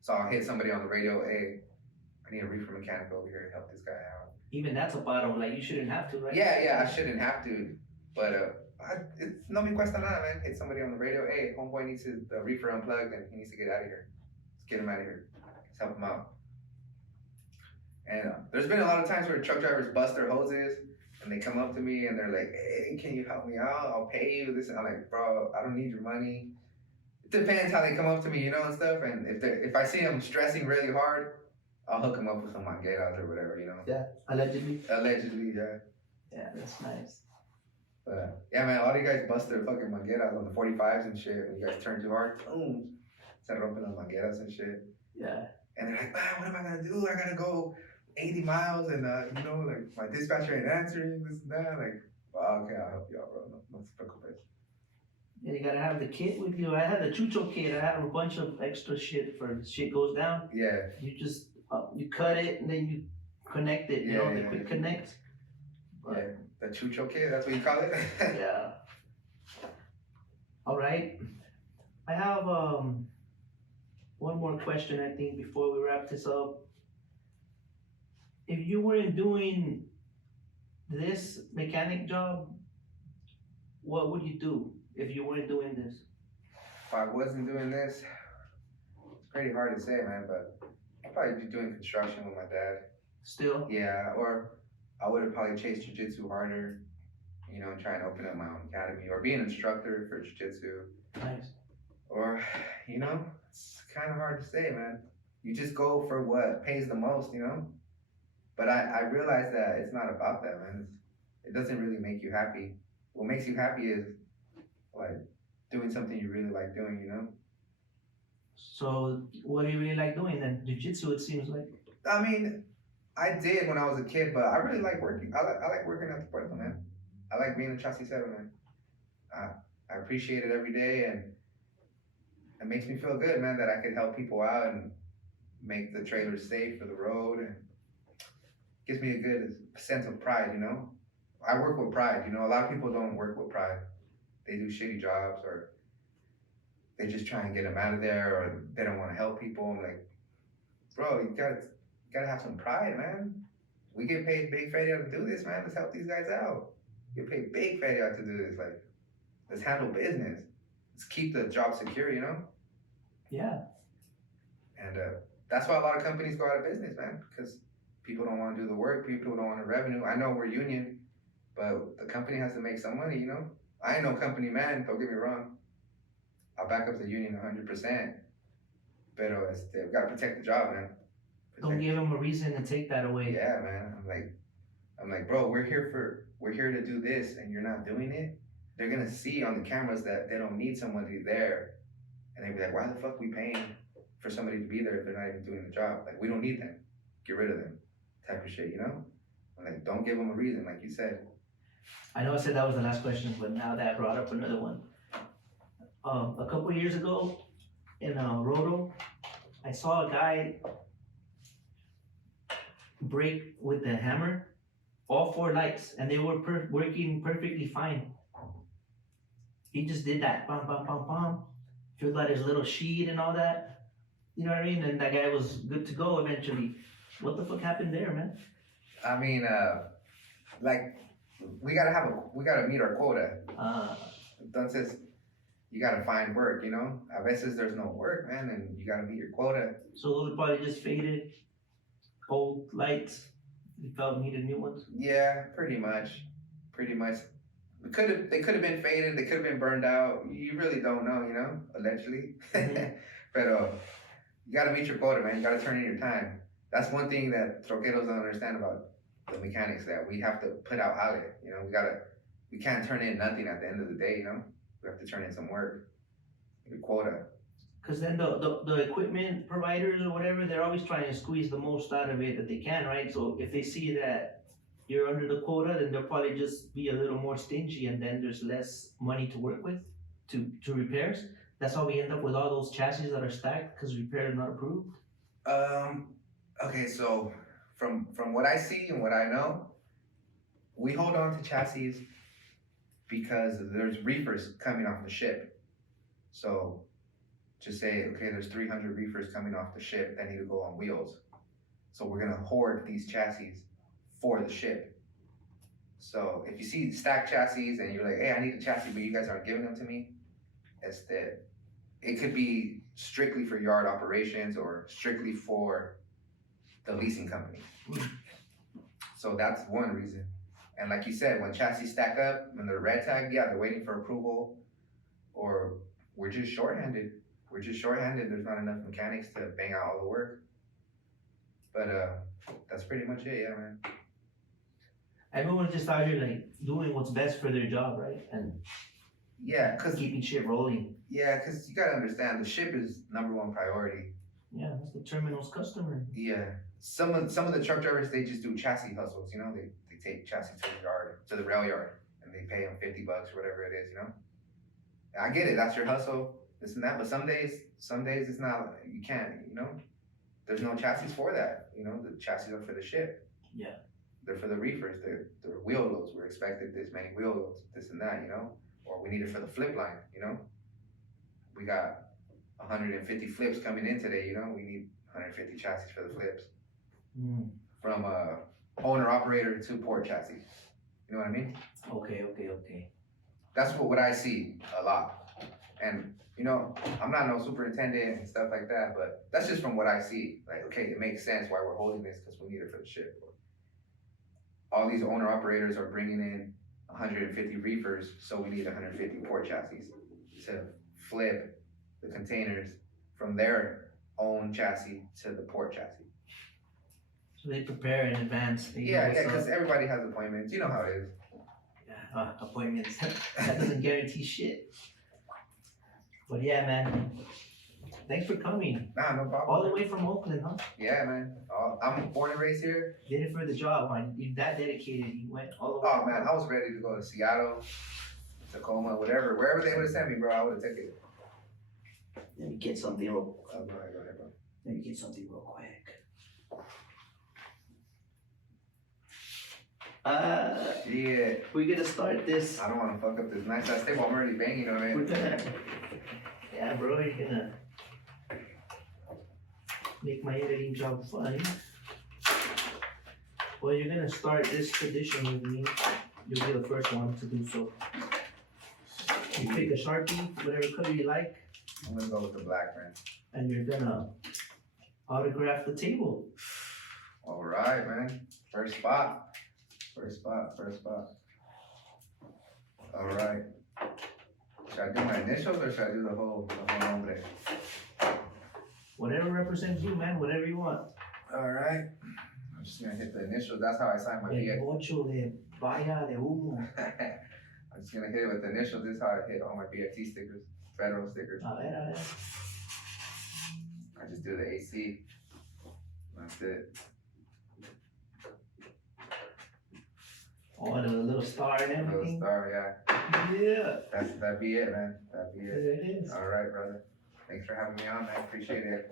So I'll hit somebody on the radio, hey, I need a reefer mechanic over here to help this guy out. Even that's a bottom, like you shouldn't have to, right? Yeah, I shouldn't have to. But it's no me cuesta nada, man. Hit somebody on the radio, hey, homeboy needs the reefer unplugged and he needs to get out of here. Let's get him out of here. Let's help him out. And there's been a lot of times where truck drivers bust their hoses and they come up to me and they're like, hey, can you help me out? I'll pay you this. And I'm like, bro, I don't need your money. It depends how they come up to me, and stuff. And if I see them stressing really hard, I'll hook them up with some mangueras or whatever, Yeah, allegedly. Allegedly, yeah. Yeah, that's nice. But yeah, man, a lot of you guys bust their fucking mangueras on the 45s and shit. When you guys turn too hard, boom, start romping on mangueras and shit. Yeah. And they're like, man, what am I gonna do? I gotta go 80 miles and like my dispatcher ain't answering this and that. Like, well, okay, I'll help you out, bro. No se preocupes. Yeah, you gotta have the kit with you. I had the chucho kit. I had a bunch of extra shit for shit goes down. Yeah. You just you cut it and then you connect it. The quick connect. But, yeah, the chucho kit. That's what you call it. Yeah. All right. I have one more question. I think before we wrap this up. If you weren't doing this mechanic job, what would you do if you weren't doing this? If I wasn't doing this, it's pretty hard to say, man, but I'd probably be doing construction with my dad. Still? Yeah, or I would have probably chased jiu-jitsu harder, and try and open up my own academy, or be an instructor for jiu-jitsu. Nice. Or, it's kind of hard to say, man. You just go for what pays the most, But I realize that it's not about that, man. It doesn't really make you happy. What makes you happy is like doing something you really like doing, you know? So what do you really like doing then? Jiu-jitsu, it seems like. I mean, I did when I was a kid, but I really like working. I like working at the puerto, man. I like being a chassisero, man. I appreciate it every day, and it makes me feel good, man, that I could help people out and make the trailers safe for the road, and gives me a good sense of pride, you know? I work with pride, you know? A lot of people don't work with pride. They do shitty jobs, or they just try and get them out of there, or they don't want to help people. I'm like, bro, you gotta have some pride, man. We get paid big feria to do this, man. Let's help these guys out. Get paid big feria to do this. Like, let's handle business. Let's keep the job secure, you know? Yeah. And that's why a lot of companies go out of business, man, because people don't want to do the work. People don't want the revenue. I know we're union, but the company has to make some money, you know? I ain't no company man, don't get me wrong. I'll back up the union 100%. Pero we've got to protect the job, man. Don't give them a reason to take that away. Yeah, man. I'm like, bro, we're here to do this, and you're not doing it. They're gonna see on the cameras that they don't need somebody there, and they'd be like, why the fuck we paying for somebody to be there if they're not even doing the job? Like, we don't need them. Get rid of them, type of shit, you know? I'm like, don't give them a reason, like you said. I know I said that was the last question, but now that brought up another one. A couple years ago in Roto, I saw a guy break with the hammer all 4 lights, and they were working perfectly fine. He just did that, bam, bam, bam, bam, filled out his little sheet and all that. You know what I mean? And that guy was good to go eventually. What the fuck happened there, man? I mean, like, we gotta meet our quota. Entonces, you gotta find work, you know? A veces there's no work, man, and you gotta meet your quota. So those probably just faded, old lights. You felt needed new ones. Yeah, pretty much. They could have been faded. They could have been burned out. You really don't know, you know. Allegedly, but you gotta meet your quota, man. You gotta turn in your time. That's one thing that troqueros don't understand about the mechanics. That we have to put out outlet. You know, we can't turn in nothing at the end of the day. You know, we have to turn in some work. Your quota. Because then the equipment providers or whatever, they're always trying to squeeze the most out of it that they can, right? So if they see that you're under the quota, then they'll probably just be a little more stingy, and then there's less money to work with to repairs. That's how we end up with all those chassis that are stacked because repair is not approved. Okay, so from what I see and what I know, we hold on to chassis because there's reefers coming off the ship. So just say, okay, there's 300 reefers coming off the ship that need to go on wheels. So we're gonna hoard these chassis for the ship. So if you see stacked chassis and you're like, hey, I need a chassis, but you guys aren't giving them to me, it could be strictly for yard operations or strictly for the leasing company. So that's one reason. And like you said, when chassis stack up, when they're red tagged, yeah, they're waiting for approval, or we're just shorthanded. There's not enough mechanics to bang out all the work. But that's pretty much it, yeah, man. Everyone's just out here like doing what's best for their job, right? And yeah, cause keeping shit rolling. Yeah, cause you gotta understand the ship is #1 priority. Yeah, that's the terminal's customer. Yeah, some of the truck drivers, they just do chassis hustles. You know, they take chassis to the rail yard, and they pay them $50 or whatever it is. You know, I get it. That's your hustle, this and that. But some days it's not. You can't. You know, there's no chassis for that. You know, the chassis are for the ship. Yeah. They're for the reefers. They're wheel loads. We're expected this many wheel loads, this and that. You know, or we need it for the flip line. You know, we got 150 flips coming in today. You know, we need 150 chassis for the flips. From owner operator to port chassis. You know what I mean? Okay. That's what I see a lot. And you know, I'm not no superintendent and stuff like that, but that's just from what I see. Like, okay, it makes sense why we're holding this because we need it for the ship. All these owner operators are bringing in 150 reefers, so we need 150 port chassis to flip the containers from their own chassis to the port chassis. So they prepare in advance. Yeah, because everybody has appointments. You know how it is. Yeah, appointments. That doesn't guarantee shit. But yeah, man. Thanks for coming. Nah, no problem. All the way from Oakland, huh? Yeah, man. I'm born and raised here. Did it for the job, man. You're that dedicated. You went all the way. Oh man, I was ready to go to Seattle, Tacoma, whatever, wherever they would have sent me, bro. I would have taken it. Let me get something real. Oh, go ahead, bro. Let me get something real quick. Yeah. We're gonna start this. I don't want to fuck up this nice ass table. I'm already banging on We're it. gonna. Yeah, bro. You're gonna make my editing job fun. Well, you're gonna start this tradition with me. You'll be the first one to do so. You pick a Sharpie, whatever color you like, I'm gonna go with the black, man. and you're gonna autograph the table. All right, man. First spot. First spot. All right. Should I do my initials or should I do the whole nombre? Whatever represents you, man. Whatever you want. All right. I'm just gonna hit the initials. That's how I sign my El PF. ocho de valla de humo. I'm just gonna hit it with the initials. This is how I hit all my BFT stickers, federal stickers. A ver. I just do the AC. That's it. Oh, the little star and Little everything. star, yeah. Yeah. That'd be it, man. That'd be it. There it is. All right, brother. Thanks for having me on, man. Appreciate it.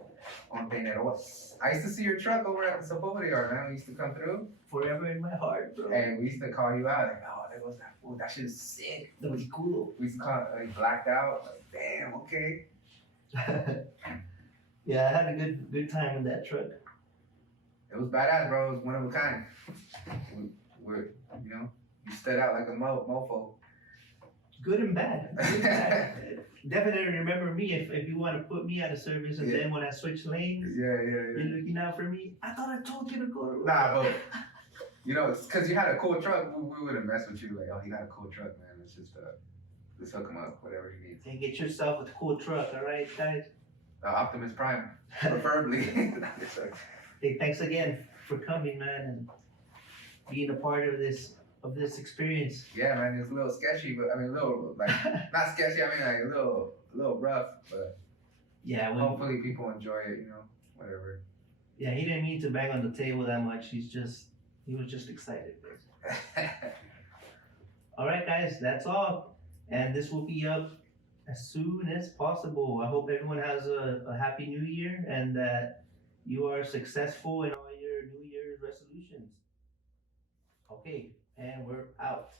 KONTAINEROZ. I used to see your truck over at the Sapori yard, man. We used to come through, Forever in my heart, bro. and we used to call you out, like, oh, there goes that fool. That shit is sick. That was cool. We used to call it, like, blacked out. Like, damn, okay. Yeah, I had a good time with that truck. It was badass, bro. It was one of a kind. We're, you know, you stood out like a mofo. Good and bad. Good and bad. Definitely remember me if you want to put me out of service, and Yeah. then when I switch lanes, Yeah. you're looking out for me. I thought I told you to go to. Nah, but you know, it's because you had a cool truck. We wouldn't mess with you. Like, oh, he got a cool truck, man. It's just let's hook him up, whatever he needs. Hey, get yourself a cool truck, all right, guys. Optimus Prime, preferably. Hey, thanks again for coming, man, and being a part of this experience. Yeah, man, it's a little sketchy, but I mean, a little like not sketchy. I mean, like a little rough, but Yeah, hopefully people enjoy it. You know, whatever. Yeah, he didn't mean to bang on the table that much. He was just excited. All right, guys, that's all, and this will be up as soon as possible. I hope everyone has a happy New Year and that you are successful in all your New Year's resolutions. Okay, and we're out.